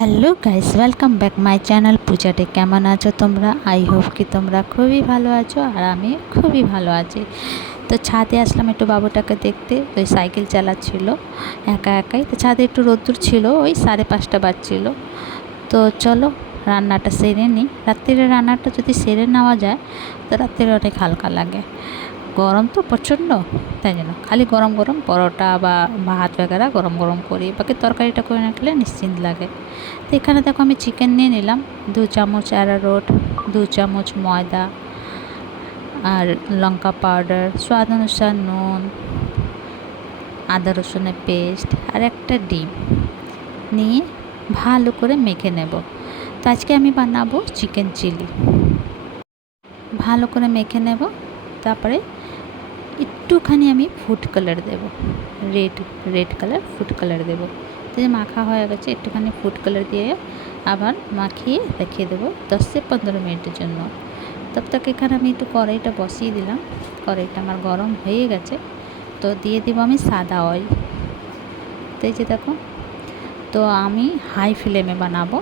Hello guys, welcome back my channel পূজাতে। কেমন আছো তোমরা? আই হোপ কি তোমরা খুবই ভালো আছো আর আমি খুবই ভালো আছি। তো ছাদে আসলাম একটু বাবুটাকে দেখতে। ওই সাইকেল চালাচ্ছিল একা একাই। তো ছাদে একটু রোদ্দুর ছিল, ওই 5:30 বাজছিল। তো চলো রান্নাটা সেরে নিই। রাত্রিরে রান্নাটা যদি সেরে নেওয়া যায় তো রাত্রিরে অনেক হালকা লাগে। গরম তো প্রচণ্ড, তাই জন্য খালি গরম গরম পরোটা বা ভাত বেগারা গরম গরম করি, বাকি তরকারিটা করে রাখলে নিশ্চিন্ত লাগে। তো এখানে দেখো আমি চিকেন নিয়ে নিলাম, 2 চামচ অ্যারারুট, 2 চামচ ময়দা আর লঙ্কা পাউডার, স্বাদ অনুসার নুন, আদা রসুনের পেস্ট আর একটা ডিম নিয়ে ভালো করে মেখে নেব। তো আজকে আমি বানাবো চিকেন চিলি। ভালো করে মেখে নেব। তারপরে একটুখানি আমি ফুড কালার দেব, রেড কালার ফুড কালার দেব। তো যে মাখা হয়ে গেছে, একটুখানি ফুড কালার দিয়ে আবার মাখিয়ে রেখে দেবো 10 থেকে 15 মিনিটের জন্য। তব তক এখানে আমি একটু কড়াইটা বসিয়ে দিলাম। কড়াইটা আমার গরম হয়ে গেছে, তো দিয়ে দেবো আমি সাদা অয়েল। তো এই যে দেখো, তো আমি হাই ফ্লেমে বানাবো।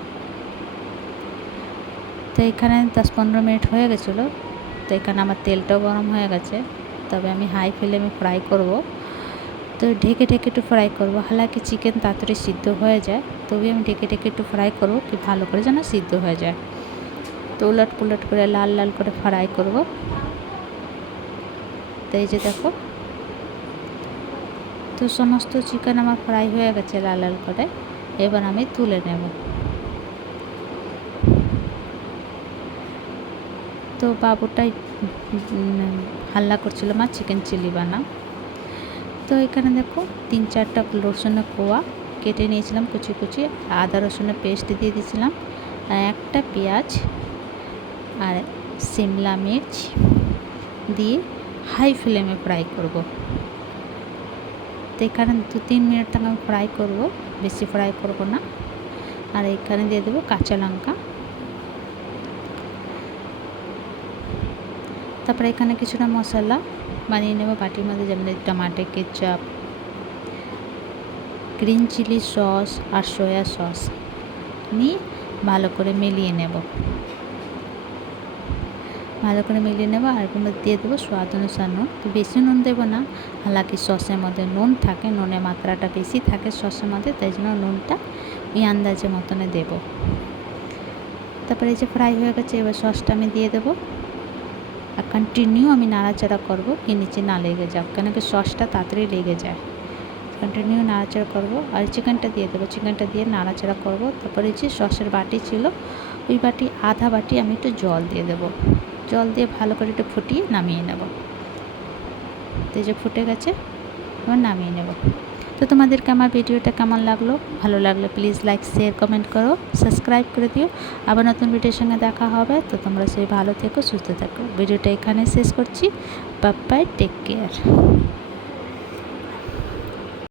তো এখানে 10-15 মিনিট হয়ে গেছিলো। তো এখানে আমার তেলটাও গরম হয়ে গেছে, তবে আমি হাই ফ্লেমে ফ্রাই করব। তো ঢেকে ঢেকে একটু ফ্রাই করব। হালাকি চিকেন তাড়াতাড়ি সিদ্ধ হয়ে যায়, তবে আমি ঢেকে ঢেকে একটু ফ্রাই করব, কি ভালো করে যেন সিদ্ধ হয়ে যায়। তো উলট পুলট করে লাল লাল করে ফ্রাই করব। তো এই যে দেখো, তো সমস্ত চিকেন আমার ফ্রাই হয়ে গেছে লাল লাল করে। এবার আমি তুলে নেব। তো বাবুটাই হাল্লা করছিল, মা চিকেন চিলি বানাও। তো এখানে দেখো 3-4টা রসুনের কোয়া কেটে নিয়েছিলাম কুচি কুচি, আদা রসুনের পেস্ট দিয়ে দিয়েছিলাম, আর একটা পেঁয়াজ আর শিমলা মির্চ দিয়ে হাই ফ্লেমে ফ্রাই করব। তো এখানে 2-3 মিনিট তক আমি ফ্রাই করব, বেশি ফ্রাই করব না। আর এখানে দিয়ে দেবো কাঁচা লঙ্কা। তারপরে এখানে কিছুটা মশলা বানিয়ে নেব বাটির মধ্যে, যেমন tomato ketchup, green chilli sauce আর সয়া সস নিয়ে ভালো করে মিলিয়ে নেব। ভালো করে মিলিয়ে নেব আর এর মধ্যে দিয়ে দেবো স্বাদ অনুসার নুন। তো বেশি নুন দেবো না, হালাকি সসের মধ্যে নুন থাকে, নুনের মাত্রাটা বেশি থাকে সসের মধ্যে, তাই জন্য নুনটা ওই আন্দাজের মতনে দেব। তারপরে এই যে ফ্রাই হয়ে গেছে, এবার সসটা আমি দিয়ে দেবো আর কন্টিনিউ আমি নাড়াচাড়া করব, কি নিচে না লেগে যাক, কেন কি সসটা তাড়াতাড়ি লেগে যায়। কন্টিনিউ নাড়াচাড়া করব আর চিকেনটা দিয়ে দেবো, চিকেনটা দিয়ে নাড়াচাড়া করব। তারপরে যে সসের বাটি ছিল, ওই বাটি আধা বাটি আমি একটু জল দিয়ে দেবো। জল দিয়ে ভালো করে একটু ফুটিয়ে নামিয়ে নেব। তো এই যে ফুটে গেছে, এবার নামিয়ে নেব। তো তোমাদেরকে আমার ভিডিওটা কেমন লাগলো? ভালো লাগলে প্লিজ লাইক শেয়ার কমেন্ট করো, সাবস্ক্রাইব করে দিও। আবার নতুন ভিডিওর সঙ্গে দেখা হবে। তো তোমরা সবাই ভালো থেকো, সুস্থ থেকো। ভিডিওটা এখানে শেষ করছি। Bye bye, take care.